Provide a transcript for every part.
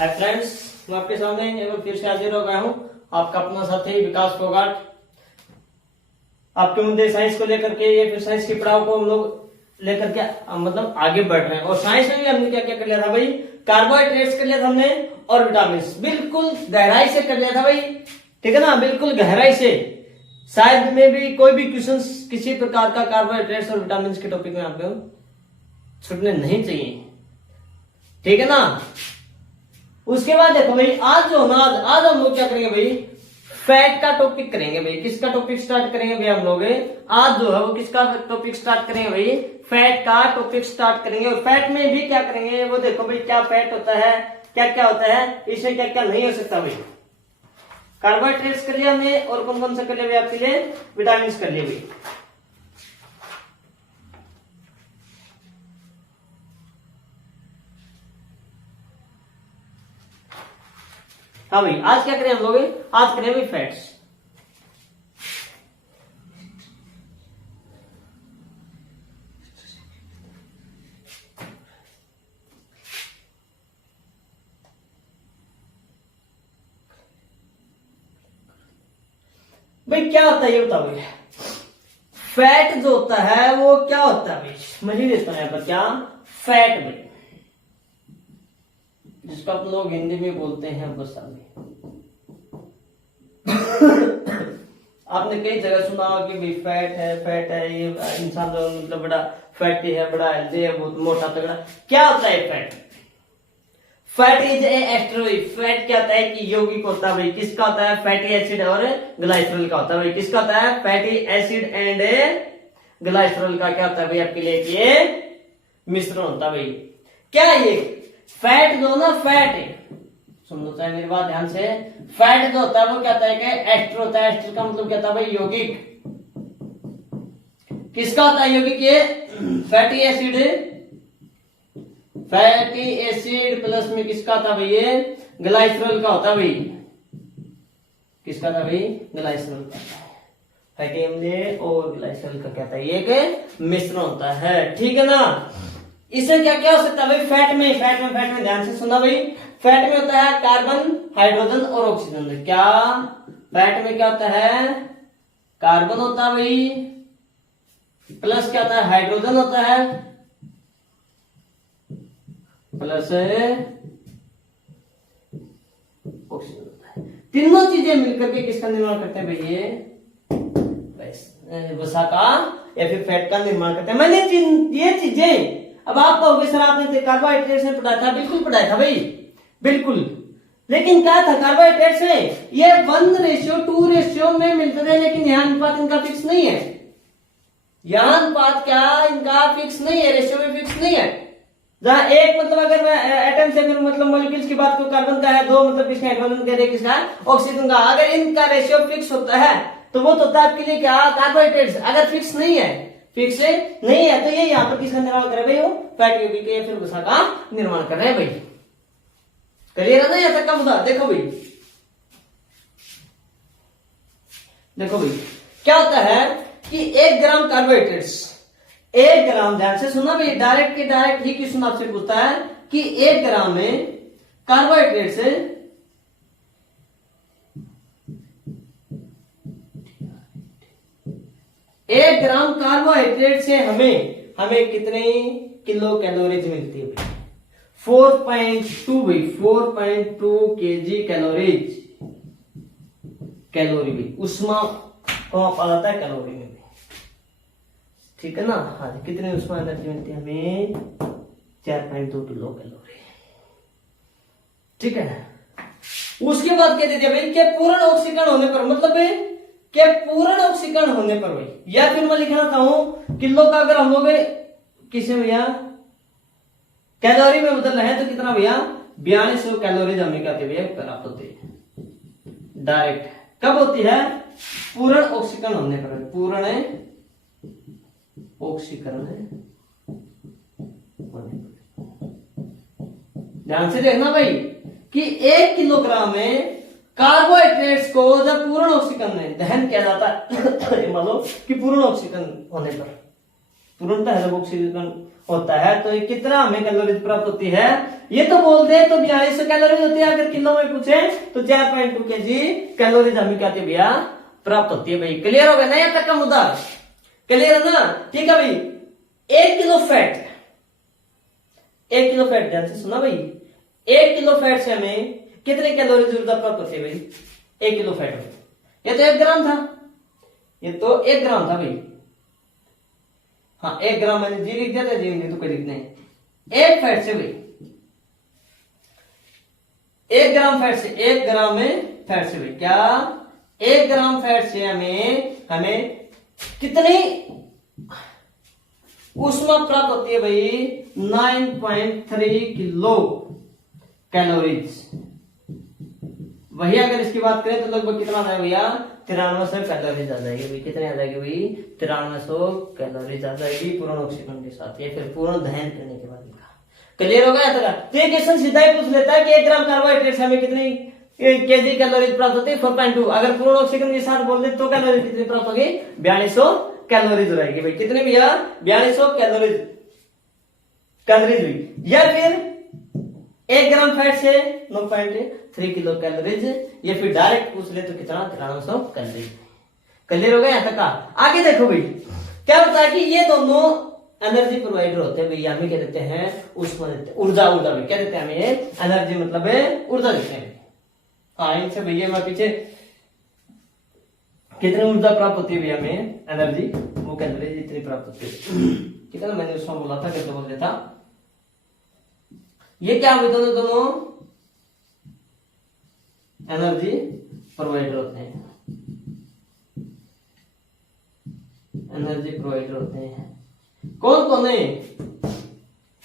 Hi friends, मैं आपके सामने एक बार फिर से हाजिर हो गया हूँ। आपका अपना साथी विकास फोगाट आपके मुद्दे साइंस को लेकर के ये फिर साइंस की पढ़ाई को हम लोग लेकर के मतलब आगे बढ़ रहे हैं। और साइंस में भी हमने क्या क्या कर लिया था भाई, कार्बोहाइड्रेट्स कर लिया था हमने और विटामिन बिल्कुल गहराई से कर लिया था भाई, ठीक है ना, बिल्कुल गहराई से। शायद में भी कोई भी क्वेश्चन किसी प्रकार का कार्बोहाइड्रेट्स और विटामिन के टॉपिक में आपको छूटने नहीं चाहिए, ठीक है ना। उसके बाद देखो भाई, आज जो ना आज हम लोग क्या करेंगे भाई, फैट का टॉपिक करेंगे भाई। किसका टॉपिक स्टार्ट करेंगे भाई हम लोग आज जो है वो किसका टॉपिक स्टार्ट करेंगे भाई, फैट का टॉपिक स्टार्ट करेंगे। और फैट में भी क्या करेंगे वो देखो भाई, क्या फैट होता है, क्या क्या होता है, इसमें क्या क्या नहीं हो सकता भाई। कार्बोहाइड्रेट्स कर लिया हमने और कौन कौन सा कर लिया भाई आपके लिए, विटामिन कर लिए भाई। हाँ भाई, आज क्या करें हम लोग, आज करें भाई फैट्स। भाई क्या होता है ये बताओ भाई, फैट जो होता है वो क्या होता है भाई, मुझे देखता है यहाँ पर क्या फैट भाई, जिसको आप लोग हिंदी में बोलते हैं गुस्सा में। आपने कई जगह सुना हो कि भाई फैट है ये इंसान जो मतलब बड़ा फैटी है, बड़ा हेल्दी है, बहुत मोटा तगड़ा। क्या होता है fat? Fat is a asteroid. Fat क्या होता है कि यौगिक होता है भाई। किसका होता है? फैटी एसिड और ग्लाइसरॉल का होता है भाई। किसका होता है? फैटी एसिड एंड ग्लाइसरॉल का क्या होता है भाई आपके लिए, ये मिश्रण होता है भाई। क्या ये फैट जो ना, फैट है, सुन लो चाहे मेरी बात ध्यान से। फैट जो होता है वो क्या होता है कि एस्टर होता है। एस्टर का मतलब क्या होता है भाई, यौगिक। किसका होता है यौगिक? ये fatty acid, fatty acid plus में किसका था भाई, ये ग्लाइसरॉल का होता है भाई। किसका था भाई? ग्लाइसरॉल का। फैटी अम्ल और ग्लाइसरॉल का क्या था, ये एक मिश्रण होता है, ठीक है ना। इससे क्या क्या हो सकता है भाई फैट में ध्यान से सुना भाई। फैट में होता है कार्बन, हाइड्रोजन और ऑक्सीजन। क्या फैट में क्या होता है? कार्बन होता है भाई, प्लस क्या होता है, हाइड्रोजन होता है, प्लस ऑक्सीजन होता है। तीनों चीजें मिलकर के किसका निर्माण करते हैं भाई, ये वसा का या फिर फैट का निर्माण करते हैं। मैंने ये चीजें, अब आप कहोगे सर आपने कार्बोहाइड्रेट्स में पढ़ाया था, बिल्कुल पढ़ाया था भाई, बिल्कुल। लेकिन क्या था कार्बोहाइड्रेट्स में, ये 1:2 में मिलते थे, लेकिन यहाँ अनुपात इनका फिक्स नहीं है। यहाँ अनुपात क्या इनका फिक्स नहीं है, रेशियो में फिक्स नहीं है। जहां एक मतलब अगर मैं एटम से मतलब मॉलिक्यूल्स की बात करूं, कार्बन का है 2, मतलब किसका हाइड्रोजन का, किसका ऑक्सीजन का। अगर इनका रेशियो फिक्स होता है तो वो तो होता है आपके लिए क्या, कार्बोहाइड्रेट्स। अगर फिक्स नहीं है तो ये यहाँ पर किसका निर्माण कर रहे हैं भाई, फैट यौगिक या फिर वसा का निर्माण कर रहे हैं भाई। क्लियर है ना यहाँ तक का मुद्दा। देखो भाई क्या होता है कि 1 ग्राम कार्बोहाइड्रेट्स, 1 ग्राम, ध्यान से सुना भाई, डायरेक्ट ही क्वेश्चन आपसे पूछता है कि 1 ग्राम में कार्बोहाइड्रेट से 1 ग्राम कार्बोहाइड्रेट से हमें कितने किलो कैलोरीज मिलती है? 4.2 भाई, 4.2 केजी कैलोरी भी। उष्मा को आप आता है कैलोरी में, ठीक है ना। हाँ, कितने उष्मा एनर्जी मिलती है हमें? 4.2 किलो कैलोरी, ठीक है। उसके बाद क्या देते हैं भाई, क्या पूर्ण ऑक्सीकरण होने पर, मतलब क्या पूर्ण ऑक्सीकरण होने पर भाई, या फिर मैं लिखना चाहूं किलो का, अगर हम लोग किसे भैया कैलोरी में बदलना है तो कितना भैया, 4200 कैलोरीज हमें क्या भैया प्राप्त होती है डायरेक्ट। कब होती है? पूर्ण ऑक्सीकरण होने पर। पूर्ण ऑक्सीकरण होने पर ध्यान से देखना भाई कि 1 किलोग्राम में कार्बोहाइड्रेट्स को जब पूर्ण ऑक्सीकरण में दहन किया जाता है मान लो कि पूर्ण ऑक्सीकरण होने पर पूर्णतः हेलो ऑक्सीकरण होता है, तो ये कितना हमें कैलोरीज प्राप्त होती है, ये तो बोलते हैं तो 4200 कैलोरी होती है। अगर किलो में पूछे तो 4.2 kg कैलोरीज हमें क्या होती है भैया, प्राप्त होती है। भाई क्लियर हो गया ना यहाँ तक का मुद्दा, क्लियर है ना? ठीक है भाई, 1 किलो फैट, 1 किलो फैट, ध्यान से सुना भाई, 1 किलो फैट से हमें कितने कैलोरीज ऊर्जा प्राप्त होती है भाई? 1 किलो फैट में, ये तो 1 ग्राम था, ये तो 1 ग्राम था भाई। हाँ 1 ग्राम मैंने जी लिख दिया था, जी नहीं तो कोई लिखना है। 1 फैट से भाई, 1 ग्राम फैट से, 1 ग्राम में फैट से भाई क्या, 1 ग्राम फैट से हमें कितनी ऊष्मा प्राप्त होती है भाई? 9.3 किलो कैलोरीज। वही अगर इसकी बात करें तो लगभग कितना आ जाएगा भैया? 9300 कैलोरीज आ जाएगी भाई। कितने आ जाएगी भाई? 9300 कैलोरीज आ जाएगी पूर्ण ऑक्सीकरण के साथ, या फिर पूर्ण दहन करने के बाद। क्लियर हो गया? तो ये क्वेश्चन सीधा ही पूछ लेता है कि 1 ग्राम कार्बोहाइड्रेट से हमें कितनी केजी कैलोरीज प्राप्त होती है? 4.2। अगर पूर्ण ऑक्सीकरण के साथ बोल दे तो कैलोरीज कितनी प्राप्त होगी? 4200 कैलोरीज रहेगी भाई। कितने भैया? 4200 कैलोरीज हुई। या फिर 1 ग्राम फैट से 9.3 किलो कैलोरीज, या फिर डायरेक्ट पूछ ले तो कितना? 9300 कैलोरीज। क्लियर हो गया यहाँ तक का? आगे देखो भाई, क्या होता है कि ये दोनों एनर्जी प्रोवाइडर होते हैं भैया, हमें क्या देते हैं? ऊष्मा देते हैं, ऊर्जा भी क्या देते हैं हमें? एनर्जी मतलब है ऊर्जा देते हैं। हाँ इनसे भैया मैं पीछे कितनी ऊर्जा प्राप्त होती है भैया हमें? एनर्जी, वो कैलोरीज इतनी प्राप्त होती है। कितना मैंने उसमें बोला था, कैसे बोल देता? ये क्या हुए? दोनों एनर्जी प्रोवाइडर होते हैं, एनर्जी प्रोवाइडर होते हैं। कौन कौन है?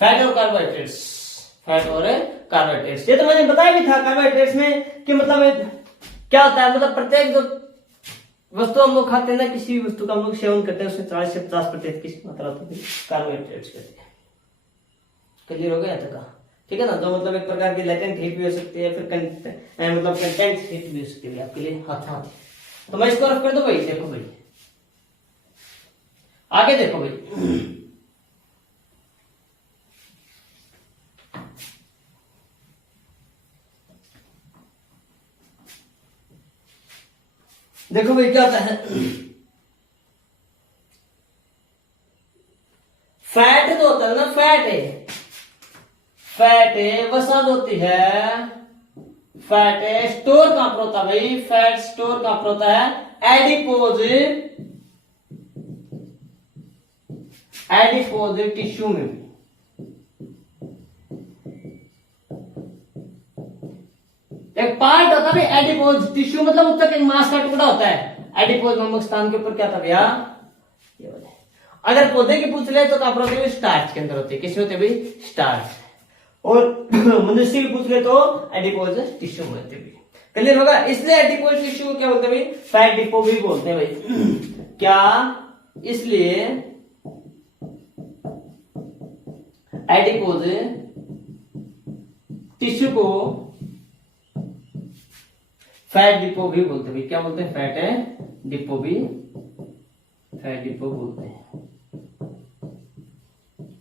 फैट और कार्बोहाइड्रेट्स, फैट और कार्बोहाइड्रेट्स। ये तो मैंने बताया भी था कार्बोहाइड्रेट्स में कि मतलब क्या होता है, मतलब प्रत्येक जो वस्तु हम लोग खाते हैं ना, किसी भी वस्तु का हम लोग सेवन करते हैं उसमें 40 से 50% किसी मात्रा होती है कार्बोहाइड्रेट्स कहते हैं। क्लियर हो गया था? ठीक है ना? जो मतलब एक प्रकार की लेटेंट हीट भी हो सकती है, फिर मतलब कंटेंट हीट भी हो सकती है आपके लिए हाथ। तो मैं इसको रफ कर दो भाई। देखो भाई आगे देखो भाई, देखो भाई क्या होता है, फैट जो होता है ना, फैट वसा होती है, फैट स्टोर कहां पर होता है भाई? फैट स्टोर कहां पर होता है? एडिपोज टिश्यू में भी। एक पार्ट होता है एडिपोज टिश्यू, मतलब उत्तक एक मांस का टुकड़ा होता है। एडिपोज नामक स्थान के ऊपर क्या था भैया? अगर पौधे की पूछ ले तो कहां पर होती है? स्टार्च के अंदर होती है। किसमें होती है भाई? स्टार्च। और मनुष्य की पूछ ले तो एडिपोज टिश्यू में होती है। क्लियर होगा? इसलिए एडिपोज टिश्यू क्या बोलते हैं भाई? फैट डिपो भी बोलते हैं भाई। क्या? इसलिए एडिपोज टिश्यू को फैट डिपो भी बोलते हैं। क्या बोलते हैं? फैट डिपो भी, फैट डिपो बोलते हैं।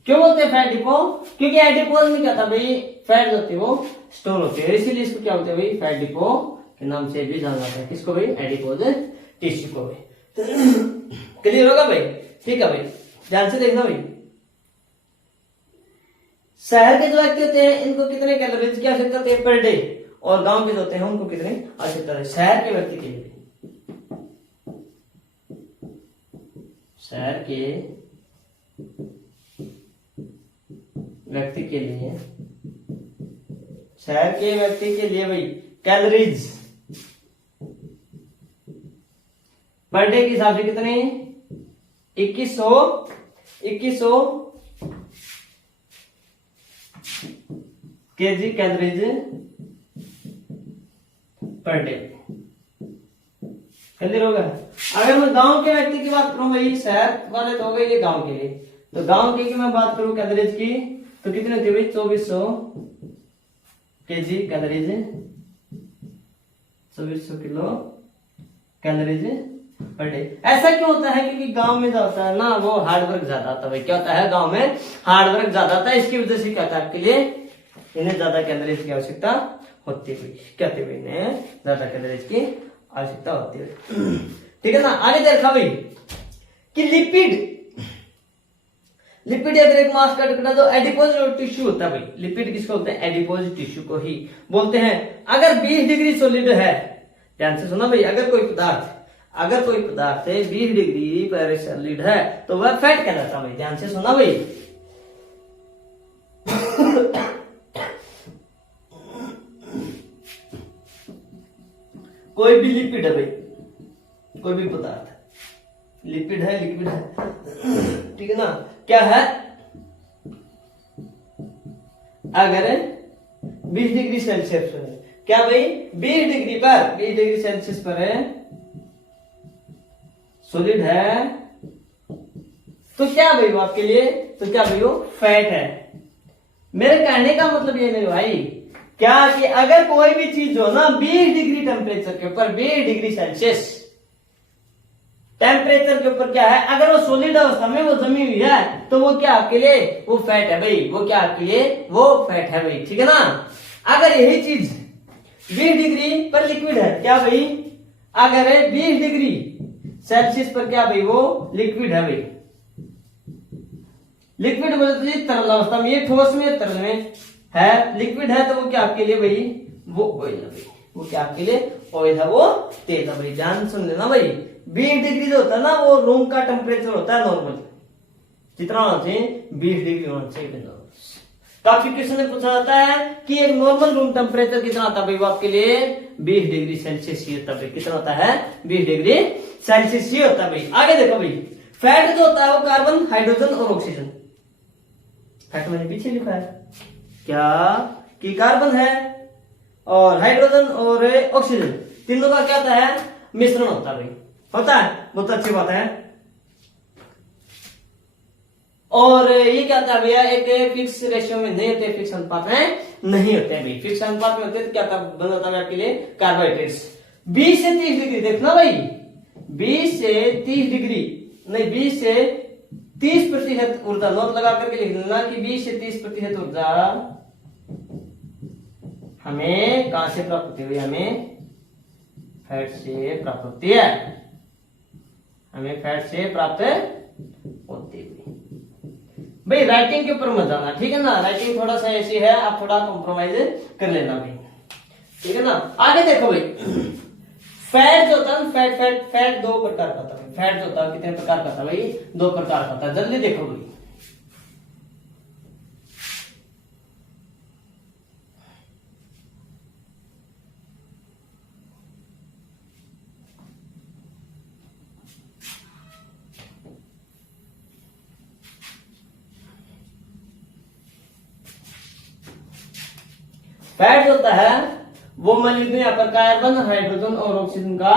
क्यों बोलते हैं फैट डिपो? क्योंकि एडिपोज में क्या था भाई? फैट होती है वो स्टोर होती है, इसीलिए इसको क्या बोलते हैं भाई? फैट डिपो के नाम से भी जाना जाता है। किसको भाई? एडिपोज टिश्यू को भाई। क्लियर होगा भाई? ठीक है भाई, ध्यान से देखना भाई। शहर के जो व्यक्ति होते हैं इनको कितने कैलोरीज की आवश्यकता होती है पर डे, और गांव के जो होते हैं उनको कितने आवश्यकता है? शहर के व्यक्ति के लिए, शहर के व्यक्ति के लिए, शहर के व्यक्ति के लिए भाई कैलोरीज पर डे के हिसाब से कितने? 2100 KG calories per day. Clear होगा? अगर मैं गांव के व्यक्ति की बात करूं भाई, शहर वाले तो हो गए ये गांव के लिए, तो गांव की मैं बात करूं कैलोरीज की तो कितनी होती है भाई? 2400 KG calories, 2400 kilo calories per day. ऐसा क्यों होता है? क्योंकि गांव में जो होता है ना वो हार्डवर्क ज्यादा होता है भाई। क्या होता है? गांव में हार्डवर्क ज्यादा होता है, इसकी वजह से क्या होता है आपके लिए इन्हें ज्यादा कैलोरीज की आवश्यकता होती हुई, क्या होती हुई इन्हें ज्यादा कैलोरीज की आवश्यकता होती है। ठीक है ना। आगे देखा भाई कि लिपिड अगर एक मांस का टुकड़ा जो एडिपोज टिश्यू होता है भाई, लिपिड किसको बोलते हैं? एडिपोज टिश्यू को ही बोलते हैं। अगर 20 डिग्री सॉलिड है, ध्यान से सुना भाई, अगर कोई पदार्थ 20 डिग्री पर सॉलिड है तो वह फैट कहलाता है भाई। ध्यान से सुना भाई। कोई भी लिपिड है भाई, कोई भी पदार्थ लिपिड है, लिक्विड है, ठीक है ना, क्या है? अगर 20 डिग्री सेल्सियस पर है, क्या भाई 20 डिग्री सेल्सियस पर है सॉलिड है, तो क्या भाई वो आपके लिए, तो क्या भाई वो फैट है। मेरे कहने का मतलब ये मेरे भाई क्या कि अगर कोई भी चीज हो ना 20 डिग्री टेम्परेचर के ऊपर, 20 डिग्री सेल्सियस टेम्परेचर के ऊपर क्या है, अगर वो सॉलिड अवस्था में वो जमी हुई है तो वो क्या आपके लिए वो फैट है भाई। वो क्या आपके लिए वो फैट है भाई, ठीक है ना। अगर यही चीज 20 डिग्री पर लिक्विड है, क्या भाई अगर 20 डिग्री सेल्सियस पर क्या भाई वो लिक्विड है भाई। लिक्विड बोले तो तरल अवस्था में, ये ठोस में तरल में है, लिक्विड है तो वो क्या आपके लिए भाई वो ऑयल है भाई। वो क्या आपके लिए ऑयल है, वो तेल है भाई। ध्यान सुन लेना भाई, 20 डिग्री जो होता है ना वो रूम का टेम्परेचर होता है नॉर्मल, कितना होना चाहिए 20 डिग्री होना चाहिए। काफी क्वेश्चन में पूछा जाता है कि एक नॉर्मल रूम टेम्परेचर कितना होता है भाई, वो आपके लिए 20 डिग्री सेल्सियस ही होता है भाई। कितना होता है 20 डिग्री सेल्सियस ही होता है भाई। आगे देखो भाई, फैट जो होता है वो कार्बन, हाइड्रोजन और ऑक्सीजन। फैट मैंने पीछे लिखा है क्या कि कार्बन है और हाइड्रोजन और ऑक्सीजन, तीनों का क्या होता है मिश्रण होता है भाई। होता है, बहुत अच्छी बात है। और ये क्या होता है भैया, एक फिक्स रेशियो में नहीं होते, फिक्स अनुपात में नहीं होते भाई। फिक्स अनुपात में होते तो क्या बन जाता है आपके लिए कार्बोहाइड्रेट्स। 20 से 30 डिग्री देखना भाई, 20 से 30 डिग्री नहीं, 20 से 30% ऊर्जा, नोट लगा करके लिख लेना कि 20 से 30% ऊर्जा हमें कहां से प्राप्त होती है? हमें फैट से प्राप्त होती है, हमें फैट से प्राप्त होती है भाई। राइटिंग के ऊपर मत जाना, ठीक है ना। राइटिंग थोड़ा सा ऐसी है, आप थोड़ा कॉम्प्रोमाइज कर लेना भाई, ठीक है ना। आगे देखो भाई, फैट जो होता है फैट 2 प्रकार का होता है। फैट जो होता है कितने प्रकार का होता है भाई? 2 प्रकार का होता है। जल्दी देखो भाई, फैट होता है वो मान लीजिए यहाँ पर कार्बन, हाइड्रोजन और ऑक्सीजन का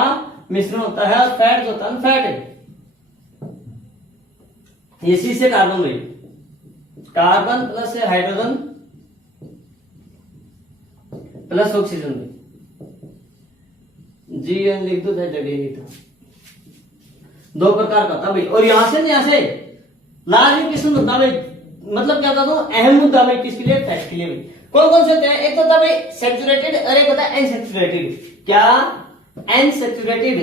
मिश्रण होता है। और फैट जो होता है फैट है इसी से कार्बन हुई, carbon plus hydrogen plus oxygen हुई, GN लिख दो चाहे ZN लिख दो। 2 प्रकार का था भाई। और यहां से लास्ट क्वेश्चन होता भाई, मतलब क्या होता है अहम मुद्दा भाई किसके लिए? फैट के लिए भाई। कौन कौन से होते हैं? एक तो होता भाई सैचुरेटेड और एक होता है अनसैचुरेटेड। क्या? अनसैचुरेटेड,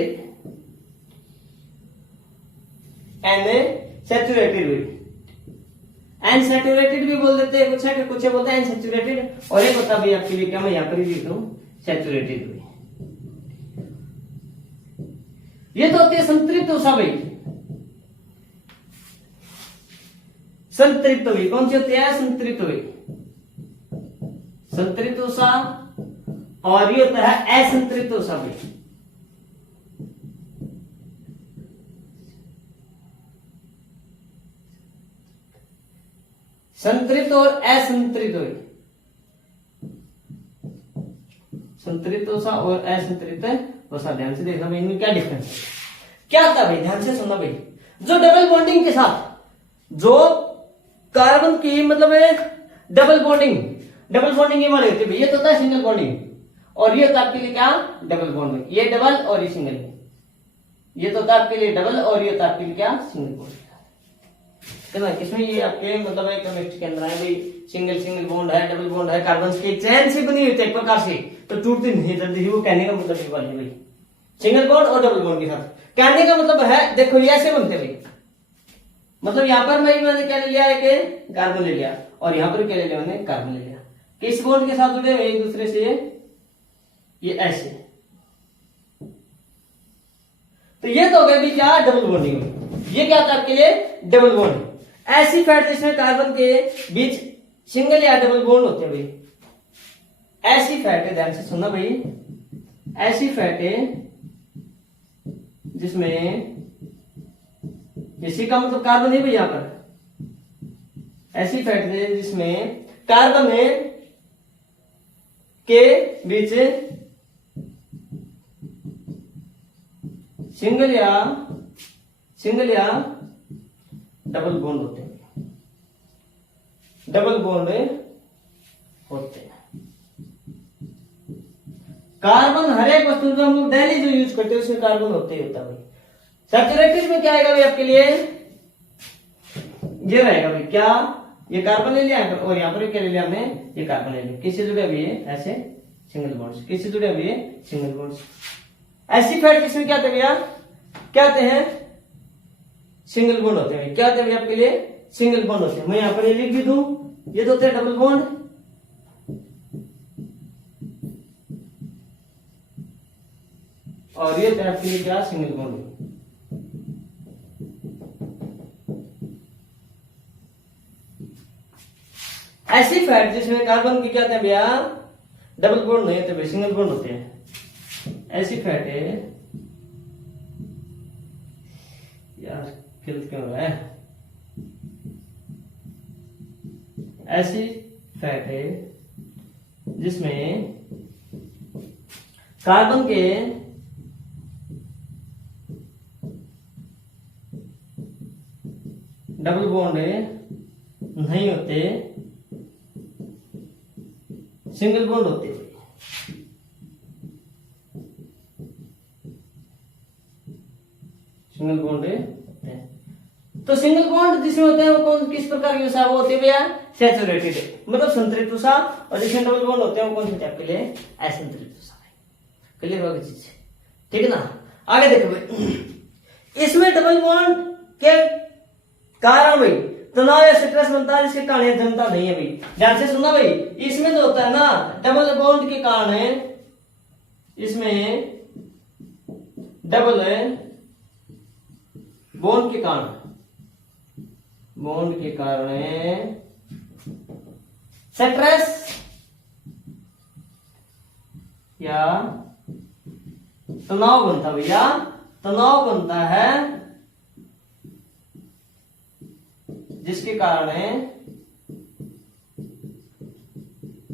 अनसैचुरेटेड भी, अनसैचुरेटेड भी बोल देते हैं कुछ है, कुछ बोलते हैं अनसैचुरेटेड। और एक होता भाई आपके लिए, क्या मैं यहां पर ही लिख दूं, सैचुरेटेड भी। ये तो होती है संतृप्त वसा भाई, संतृप्त हुई। कौन सी होती है? संतृप्त हुई, संतृप्त वसा। और ये होता है असंतृप्त वसा भाई। संतृप्त और असंतृप्त हुई, संतृप्त वसा और असंतृप्त वसा। ध्यान से देखना भाई, इनमें क्या डिफरेंस है, क्या होता है भाई? ध्यान से सुनना भाई, जो डबल बॉन्डिंग के साथ, जो कार्बन की मतलब डबल बॉन्डिंग ये वाले होती है, ये तो होता है सिंगल बॉन्डिंग, और ये होता है आपके लिए क्या? Double bonding. ये डबल और ये सिंगल, ये तो होता है आपके लिए डबल और ये होता है आपके लिए क्या सिंगल बॉन्ड। इसमें ये आपके मतलब एक केमिस्ट्री के अंदर है भाई, सिंगल सिंगल बॉन्ड है, डबल बॉन्ड है, कार्बन की चैन से बनी हुई है एक प्रकार से, तो टूटती नहीं जल्दी। वो कहने का मतलब ये वाली है भाई, सिंगल बॉन्ड और डबल बॉन्ड के साथ। कहने का मतलब है देखो ये ऐसे बनते भाई, मतलब यहाँ पर मैंने क्या ले लिया है कि कार्बन ले लिया, और यहाँ पर क्या ले लिया मैंने कार्बन ले लिया, किस बॉन्ड के साथ जुड़े हुए एक दूसरे से, ये ऐसे। तो ये तो हो गया भी क्या डबल बॉन्डिंग। ये क्या था आपके लिए डबल बॉन्ड। ऐसी फैट जिसमें कार्बन के बीच सिंगल या डबल बॉन्ड होते हैं भाई, ऐसी फैट है, ध्यान से सुनना भाई, ऐसी फैट है जिसमें इसी का मतलब कार्बन है भाई यहां पर, ऐसी फैट है जिसमें कार्बन है के बीच सिंगल या डबल बॉन्ड होते हैं, डबल बॉन्ड होते हैं। कार्बन हर एक वस्तु जो हम लोग डेली जो यूज करते हैं उसमें कार्बन होते ही होता है भाई। सैचुरेटेड में क्या आएगा भाई आपके लिए, ये रहेगा भाई क्या, ये कार्बन ले लिया और यहाँ पर क्या ले लिया हमने, ये कार्बन ले लिया, किससे जुड़े हुए ऐसे सिंगल बॉन्ड्स, किससे जुड़े हुए सिंगल बॉन्ड्स। ऐसी फैट किसमें क्या भैया, क्या होते हैं सिंगल बॉन्ड होते हैं। क्या होते हैं आपके लिए सिंगल बॉन्ड होते हैं। मैं यहां पर ये लिख भी दूं, ये तो होते हैं डबल बॉन्ड, और ये आपके लिए क्या सिंगल बॉन्ड। ऐसी फैट जिसमें कार्बन की क्या होते हैं भैया डबल बॉन्ड नहीं होते भाई, सिंगल बॉन्ड होते हैं। ऐसी फैट है यार, गलत क्यों हो रहा है, ऐसी फैट है जिसमें कार्बन के डबल बॉन्ड नहीं होते, सिंगल बॉन्ड होते हैं। सिंगल बॉन्ड है, तो सिंगल बॉन्ड जिसमें होते हैं वो कौन किस प्रकार के वो होते हैं भैया सैचुरेटेड, मतलब संतृप्त उषा, और जिसमें डबल बॉन्ड होते हैं वो कौन से आपके लिए असंतृप्त उषा। क्लियर होगी चीज, ठीक है ना। आगे देखो भाई, इसमें डबल बॉन्ड के कारण भाई तनाव या स्ट्रेस बनता है, जिसके कारण जमता नहीं है भाई। ध्यान से सुनना भाई, इसमें जो होता है ना डबल बॉन्ड के कारण है, इसमें डबल बॉन्ड के कारण, बॉन्ड के कारण स्ट्रेस या तनाव बनता है भैया, तनाव बनता है, जिसके कारण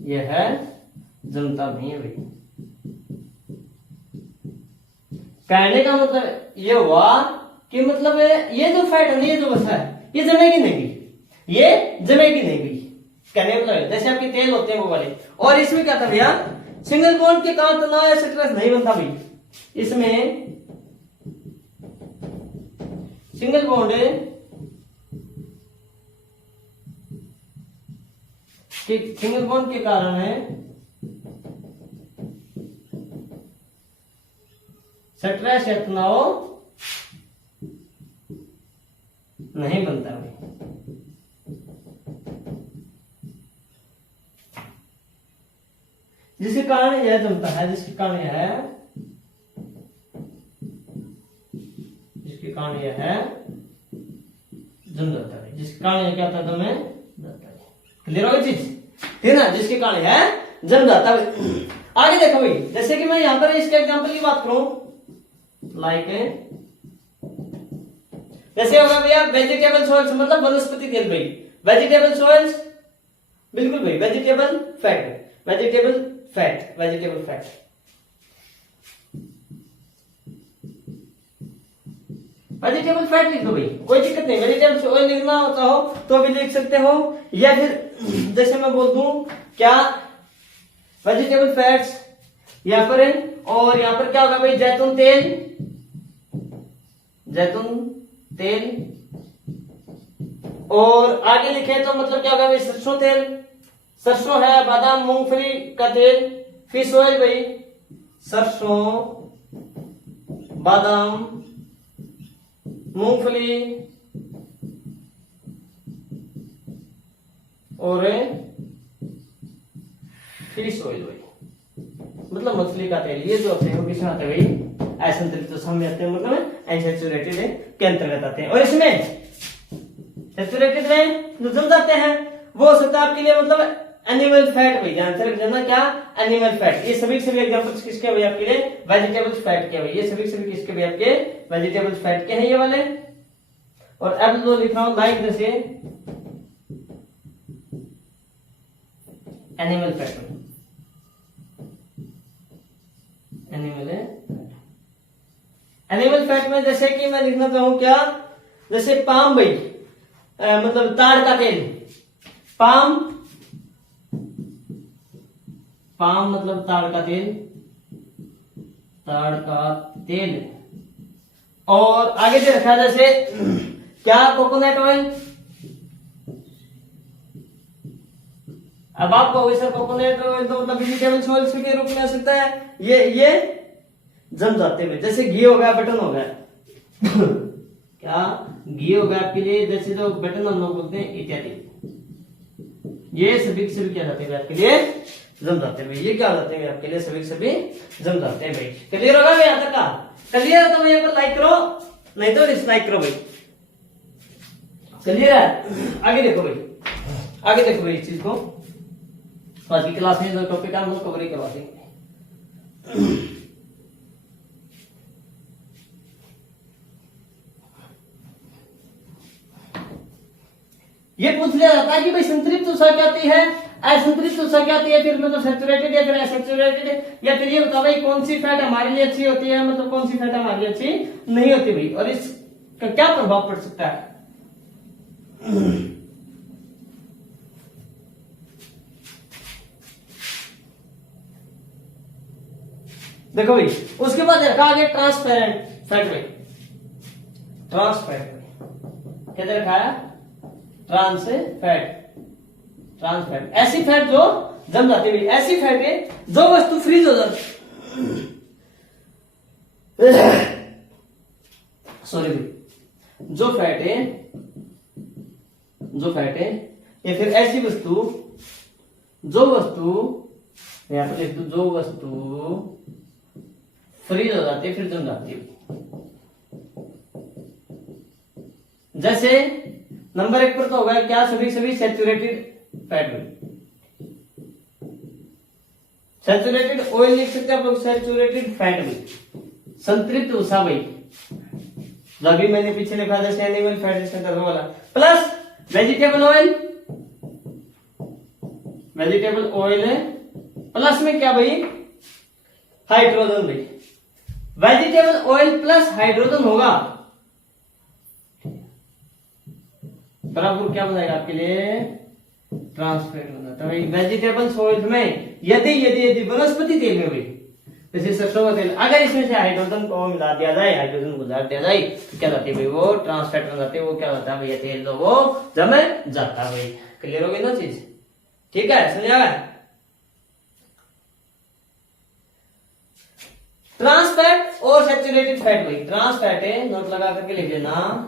यह जमता नहीं है भाई। कहने का मतलब ये हुआ कि मतलब ये जो फैट है, ये जो वसा है, ये जमेगी नहीं, ये जमेगी नहीं भाई। कहने का मतलब जैसे आपके तेल होते हैं वो वाले, और इसमें क्या था भैया सिंगल बॉन्ड के कारण तनाव या स्ट्रेस नहीं बनता भाई। इसमें सिंगल बॉन्ड सिंगल बॉन्ड के कारण है स्ट्रेस या तनाव नहीं बनता भाई। जिसके कारण यह जमता है, जिसके कारण यह है, जिसके कारण यह है जम जाता है, जिसके कारण यह क्या होता है दमे जाता है। क्लियर हो चीज, ठीक ना, जिसके कारण यह जम जाता है। आगे देखो भाई, जैसे कि मैं यहां पर इसके एग्जांपल की बात करूं, लाइक जैसे होगा भैया वेजिटेबल सॉइल्स, मतलब वनस्पति तेल भाई, वेजिटेबल सॉइल्स, बिल्कुल भाई vegetable fat, vegetable fat, vegetable fat. Vegetable fat लिख दो भाई, कोई दिक्कत नहीं। वेजिटेबल ऑयल लिखना होता हो तो भी लिख सकते हो, या फिर जैसे मैं बोल दूं क्या वेजिटेबल फैट्स यहाँ पर है, और यहाँ पर क्या होगा भाई जैतून तेल, जैतून तेल, और आगे लिखे तो मतलब क्या होगा भाई, सरसों तेल, सरसों है, बादाम मूंगफली का तेल, फिश ऑयल भाई, सरसों बादाम मूंगफली और फिश ऑयल भाई, मतलब मछली का तेल। ये जो होते हैं वो किसमें आते हैं भाई, असंतुलित सामने आते हैं, मतलब अनसैचुरेटेड के अंतर्गत आते हैं। और इसमें सैचुरेटेड में जो जम जाते हैं वो हो सकता है आपके लिए मतलब एनिमल फैट भाई, ध्यान से रखना क्या, एनिमल फैट। ये सभी एग्जांपल्स किसके भाई आपके लिए, वेजिटेबल्स फैट के भाई, ये सभी किसके भाई आपके, वेजिटेबल्स फैट के हैं ये वाले। और अब जो लिख रहा हूं लाइक जैसे एनिमल फैट, एनिमल फैट में जैसे कि मैं लिखना चाहूं क्या, जैसे पाम भाई, मतलब ताड़ का तेल, पाम मतलब ताड़ का तेल, ताड़ का तेल। और आगे से रखा जैसे क्या, कोकोनट ऑयल। अब आपको वैसे कोकोनट ऑयल तो मतलब वेजिटेबल्स ऑयल के रूप में आ सकता है, ये जम जाते हुए, जैसे घी हो गया, बटन हो गया क्या, घी हो गया आपके लिए, जैसे जो बटन हम लोग बोलते हैं इत्यादि, ये सभी क्या जाते हैं आपके लिए, जम जाते हैं भाई। ये क्या हो जाते हैं आपके लिए, सभी जम जाते हैं भाई। क्लियर होगा भाई यहाँ तक का? क्लियर है तो मैं यहाँ पर लाइक करो, नहीं तो डिसलाइक करो भाई। क्लियर है? आगे देखो भाई, आगे देखो भाई इस चीज को, आज की क्लास में जो टॉपिक है हम लोग कवर ही करवा देंगे। ये पूछ लिया जाता है कि भाई संतृप्त ऊर्जा क्या होती है, असंतृप्त ऊर्जा क्या होती है, फिर मतलब सैचुरेटेड या फिर असैचुरेटेड, या फिर ये बताओ भाई कौन सी फैट हमारे लिए अच्छी होती है, मतलब कौन सी फैट हमारे लिए अच्छी नहीं होती भाई, और इसका क्या प्रभाव पड़ सकता है। देखो भाई उसके बाद रखा आगे ट्रांसपेरेंट फैट भाई, ट्रांसफैट क्या रखा है, ट्रांसफैट, ऐसी फैट जो जम जाती है, ऐसी फैट है जो वस्तु फ्रीज हो जाती, सॉरी भाई, जो फैट है या फिर ऐसी वस्तु, जो वस्तु फ्रीज हो जाती है फिर जम जाती है। जैसे नंबर 1 पर तो होगा क्या, सभी सैचुरेटेड फैट में, सैचुरेटेड ऑयल लिख सकते हैं आप लोग, सैचुरेटेड फैट में, संतृप्त ऊर्जा भाई, अभी मैंने पीछे लिखा जैसे एनिमल फैट इसके अंदर वाला, प्लस वेजिटेबल ऑयल है, प्लस में क्या भाई, हाइड्रोजन भाई, वेजिटेबल ऑयल प्लस हाइड्रोजन होगा बराबर क्या बनाएगा आपके लिए, ट्रांसफैट बना। तो भाई वेजिटेबल्स ऑयल में यदि वनस्पति तेल में भाई जैसे सरसों का तेल, अगर इसमें से हाइड्रोजन को मिला दिया जाए, हाइड्रोजन को डाल दिया जाए तो क्या जाती है भाई, वो ट्रांसफैट बन जाती है, वो क्या होता है भैया, तेल तो वो जम जाता है भाई। क्लियर हो गई ना चीज, ठीक है, समझ आया। ट्रांसफैट और सैचुरेटेड फैट भाई, ट्रांसफैट है, नोट लगा करके लिख लेना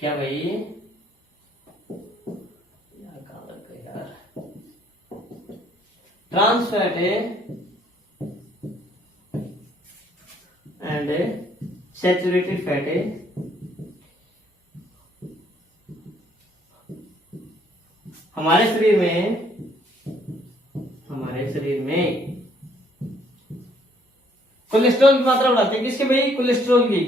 क्या भाई, यार ट्रांसफैट है एंड सैचुरेटेड फैट है, हमारे शरीर में कोलेस्ट्रॉल की मात्रा बढ़ाते हैं, किसके भाई, कोलेस्ट्रॉल की,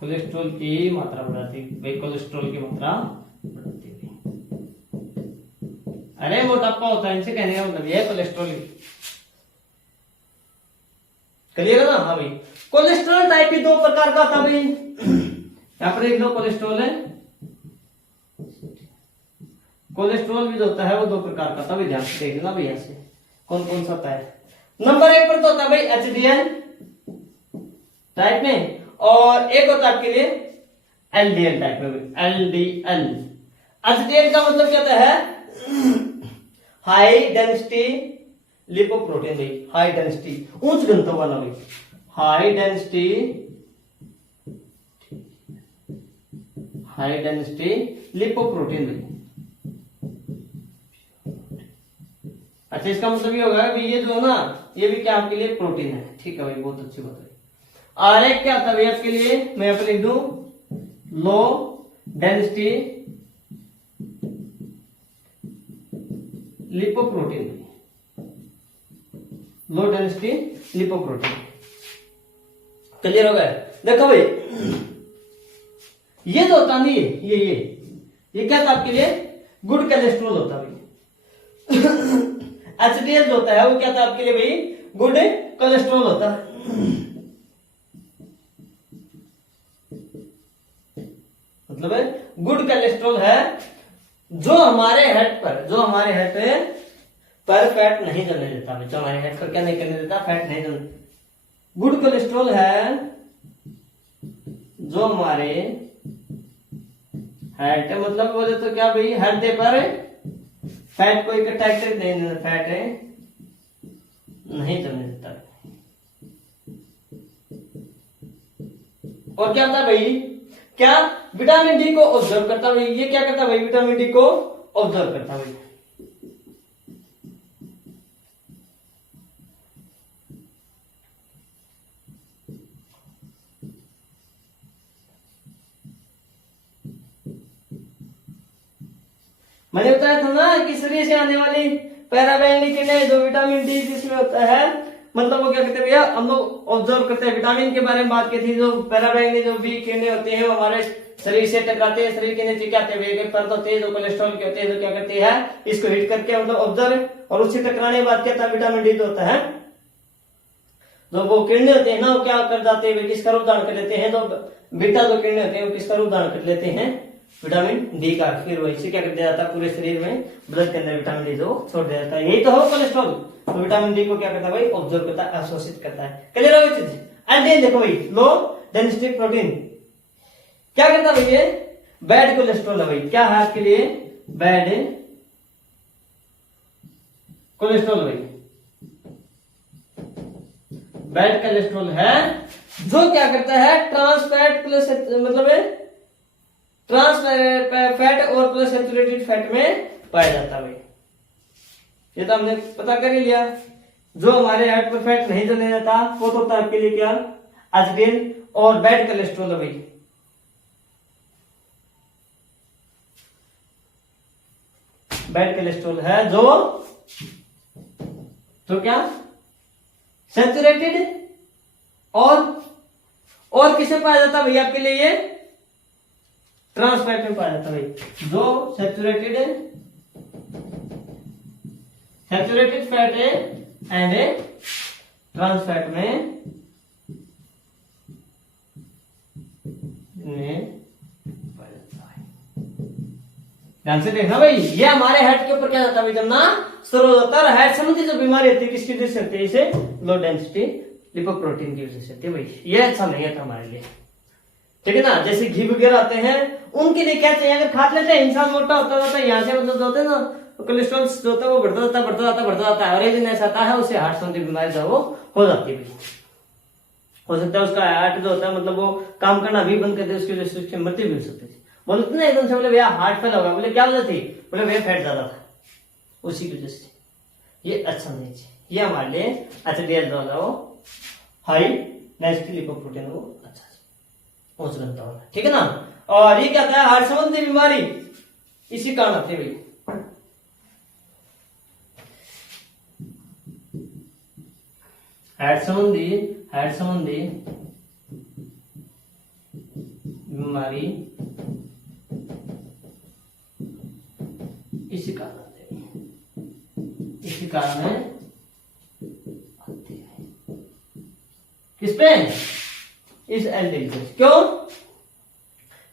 कोलेस्ट्रॉल की मात्रा बढ़ाती है भाई, कोलेस्ट्रॉल की मात्रा बढ़ाती है। अरे मोटापा होता है, इनसे कहने का मतलब यह कोलेस्ट्रॉल। क्लियर है ना? हाँ भाई, कोलेस्ट्रॉल टाइप भी 2 प्रकार का था भाई, यहां पर एक दो कोलेस्ट्रॉल है, कोलेस्ट्रॉल भी जो होता है वो 2 प्रकार का था भाई, ध्यान से देखना भैया से कौन कौन सा होता है। नंबर एक पर तो होता है भाई HDL टाइप में, और एक होता है आपके लिए LDL टाइप में, LDL। HDL का मतलब क्या होता है? हाई डेंसिटी लिपोप्रोटीन भाई, हाई डेंसिटी उच्च घनत्व वाला भाई, हाई डेंसिटी लिपोप्रोटीन भाई। अच्छा, इसका मतलब ये होगा कि ये जो है ना, ये भी क्या आपके लिए प्रोटीन है। ठीक है भाई, बहुत अच्छी बात है। और एक क्या था भाई आपके लिए, मैं यहाँ पे लिख दूं low density lipoprotein, low density lipoprotein. Clear हो गया? देखो भाई, ये जो होता नहीं, ये क्या था आपके लिए? गुड कोलेस्ट्रॉल होता है भाई। HDL जो होता है वो क्या था आपके लिए भाई? गुड कोलेस्ट्रॉल होता है। मतलब है गुड कोलेस्ट्रॉल है जो हमारे हेड पर फैट नहीं जमने देता, जो हमारे हेड पर क्या नहीं करने देता? फैट नहीं जमने। गुड कोलेस्ट्रॉल है जो हमारे हेड, मतलब बोले तो क्या भाई, हृदय पर फैट को इकट्ठा नहीं, फैट नहीं जमने देता। और क्या था भाई? क्या विटामिन डी को ऑब्जर्व करता भाई। ये क्या करता भाई? विटामिन डी को ऑब्जर्व करता भाई। मैंने बताया था ना कि शरीर से आने वाली पैराबैंगनी किरणें जो विटामिन डी जिसमें होता है, मतलब वो क्या कहते हैं भैया, हम लोग ऑब्जर्व करते हैं। विटामिन के बारे में बात की थी, जो पैराबैंगनी जो बी किरणें होती हैं वो हमारे शरीर से टकराते हैं, शरीर के नीचे क्या होते हैं? परत होती है जो कोलेस्ट्रॉल के होते हैं, जो क्या करती है? इसको हिट करके मतलब ऑब्जर्व, और उससे टकराने के बाद क्या था? विटामिन डी जो होता है, जो वो किरणें होते हैं ना, वो क्या कर जाते हैं? किसका रूप धारण कर लेते हैं? जो बीटा जो किरणें होते हैं वो किसका रूप धारण कर लेते हैं? विटामिन डी का। फिर वही से क्या कर दिया जाता है? पूरे शरीर में, ब्लड के अंदर विटामिन डी जो छोड़ दिया जाता है। यही तो हो कोलेस्ट्रॉल। तो विटामिन डी को क्या करता है भाई? ऑब्जर्व करता है, अवशोषित करता है। क्लियर हो चीज? एल्डिहाइड देखो भाई, लो डेंसिटी प्रोटीन क्या करता है भाई? ये बैड कोलेस्ट्रॉल है भाई। क्या है आपके लिए? बैड कोलेस्ट्रॉल भाई, बैड कोलेस्ट्रॉल है जो क्या करता है? ट्रांस फैट प्लस, मतलब ट्रांस फैट और प्लस सैचुरेटेड फैट में पाया जाता है भाई। ये तो हमने पता कर ही लिया। जो हमारे हेड पर फैट नहीं जमने देता वो तो होता है आपके लिए क्या? HDL और बैड कोलेस्ट्रॉल है भाई। बैड कोलेस्ट्रॉल है जो क्या? सैचुरेटेड और किसे पाया जाता है भैया आपके लिए? ये ट्रांस फैट में पाया जाता है भाई। जो सैचुरेटेड फैट है एंड ट्रांस फैट में पाया जाता है। ध्यान से देखना भाई, ये हमारे हेड के ऊपर क्या जाता है भाई? जमना शुरू हो जाता है। हेड संबंधी जो बीमारी होती है किसकी वजह से होती है? इसे लो डेंसिटी लिपोप्रोटीन की वजह से होती है भाई। ये अच्छा नहीं है हमारे लिए, ठीक है ना। जैसे घी वगैरह आते हैं उनके लिए क्या चाहिए? अगर खा लेते हैं इंसान मोटा होता जाता है, यहाँ से मतलब होते हैं ना, कोलेस्ट्रॉल जो होता है वो बढ़ता जाता है और एक दिन ऐसा आता है उसे हार्ट संबंधी बीमारी जो वो हो जाती है। हो सकता है उसका हार्ट जो होता है मतलब वो काम करना भी बंद कर दे, उसकी वजह से उसकी मृत्यु भी हो सकती है। बोलते ना एकदम से, बोले भैया हार्ट फेल होगा, बोले क्या वजह थी? बोले भैया फैट ज्यादा था, उसी की वजह से। ये अच्छा नहीं चाहिए। ये हमारे लिए HDL वाला वो हाई डेंसिटी लिपोप्रोटीन वो अच्छा उच्च घनत्व वाला, ठीक है ना। और ये क्या था? हार्ट संबंधी बीमारी इसी कारण आती है भाई। हार्ट संबंधी बीमारी इसी कारण आती है, इसी कारण है आती है। किस पे? इस एल्डिहाइड पे। क्यों?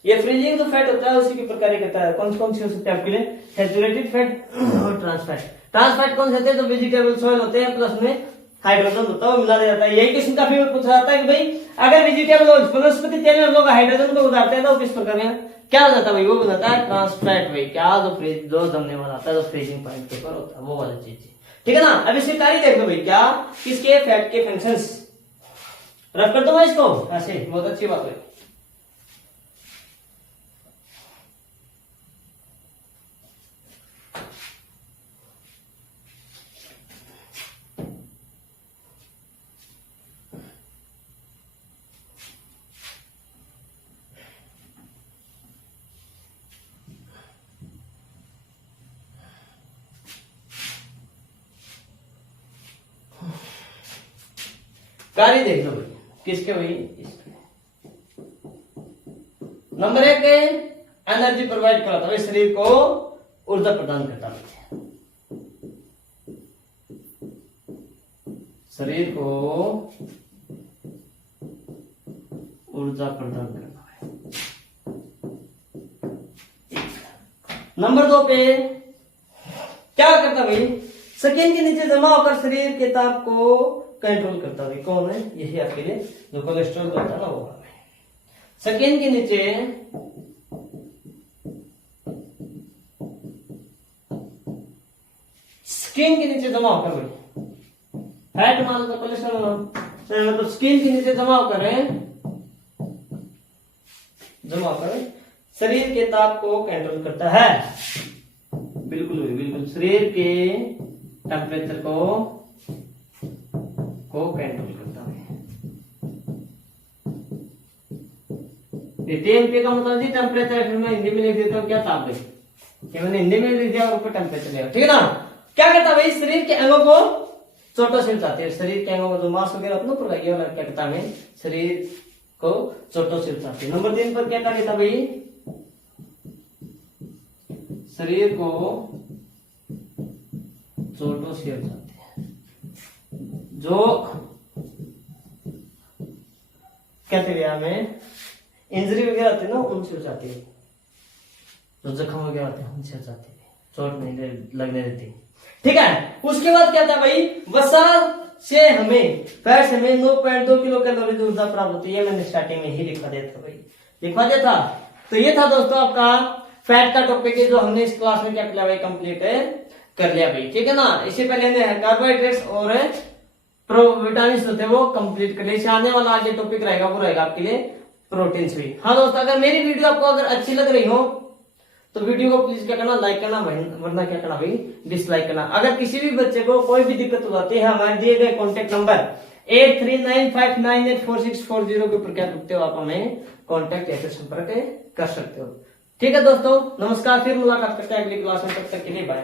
ये फ्रीजिंग जो फैट होता है उसी के प्रकार करता है। कौन कौन सी हो सकते हैं आपके लिए? सैचुरेटेड फैट और ट्रांस फैट। ट्रांस फैट कौन से होते हैं? तो वेजिटेबल्स ऑयल होते हैं, प्लस में हाइड्रोजन होता है वो मिला दिया जाता है। यही क्वेश्चन काफी बार पूछा जाता है कि भाई अगर वेजिटेबल ऑयल वनस्पति तेल में हम लोग हाइड्रोजन को उतारते हैं तो किस प्रकार में क्या हो जाता है भाई, वो बनाता है ट्रांसफैट भाई, क्या जो फ्रीज जो जमने वाला आता है, जो फ्रीजिंग पॉइंट के ऊपर होता है वो वाली चीज, ठीक है ना। अब इसकी कार्य देख लो भाई, क्या किसके फैट के फंक्शंस, रख कर दो इसको ऐसे, बहुत अच्छी बात है। कार्य देख लो भाई, किसके भाई, इसके। नंबर 1 एनर्जी प्रोवाइड कराता है, शरीर को ऊर्जा प्रदान करता है, शरीर को ऊर्जा प्रदान करता है। नंबर 2 पे क्या करता भाई, स्किन के नीचे जमा होकर शरीर के ताप को कंट्रोल करता है। कौन है, यही आपके लिए जो कोलेस्ट्रॉल होता है ना वो है। स्किन के नीचे जमा होकर भाई, फैट मान लो कोलेस्ट्रॉल मतलब स्किन के नीचे जमा होकर शरीर के ताप को कंट्रोल करता है। बिल्कुल बिल्कुल, शरीर के टेम्परेचर को कंट्रोल करता है। टेम्परेचर का मतलब जी टेम्परेचर, फिर मैं हिंदी में लिख देता हूँ क्या ताप है, कि मैंने हिंदी में लिख दिया और ऊपर टेम्परेचर लिया, ठीक है ना। क्या करता है भाई, शरीर के अंगों को चोटों से बचाते हैं, शरीर के अंगों को जो मांस वगैरह अपने ऊपर लगे वाला क्या करता है, शरीर को चोटों से बचाते हैं। नंबर 3 पर क्या कार्य था भाई, शरीर को चोटों से बचाते हैं, जो कहते हैं हमें इंजरी वगैरह आती है ना उनसे बचाती है, जो जख्म वगैरह आते हैं उनसे बचाती है, चोट नहीं लगने देती, ठीक है। उसके बाद क्या था भाई, वसा से हमें फैट से हमें 9.2 किलो कैलोरी ऊर्जा प्राप्त होती है। मैंने स्टार्टिंग में ही लिखा दिया था भाई, लिखवा दिया था। तो ये था दोस्तों आपका फैट का टॉपिक है, जो हमने इस क्लास में क्या किया भाई, कंप्लीट कर लिया भाई, ठीक है ना। इससे पहले हमने कार्बोहाइड्रेट्स और विटामिन होते हैं वो कंप्लीट कर लिया। इससे आने वाला आगे टॉपिक रहेगा वो रहेगा आपके लिए प्रोटीन्स भी। हाँ दोस्तों, अगर मेरी वीडियो आपको अगर अच्छी लग रही हो तो वीडियो को प्लीज क्या करना, लाइक करना, वरना क्या करना भाई, डिसलाइक करना। अगर किसी भी बच्चे को कोई भी दिक्कत हो जाती है, हमारे दिए गए कॉन्टेक्ट नंबर 8395984640 के ऊपर क्या करते हो, आप हमें कॉन्टेक्ट या संपर्क कर सकते हो, ठीक है दोस्तों। नमस्कार, फिर मुलाकात करते हैं अगली क्लास में, तब तक के लिए बाय।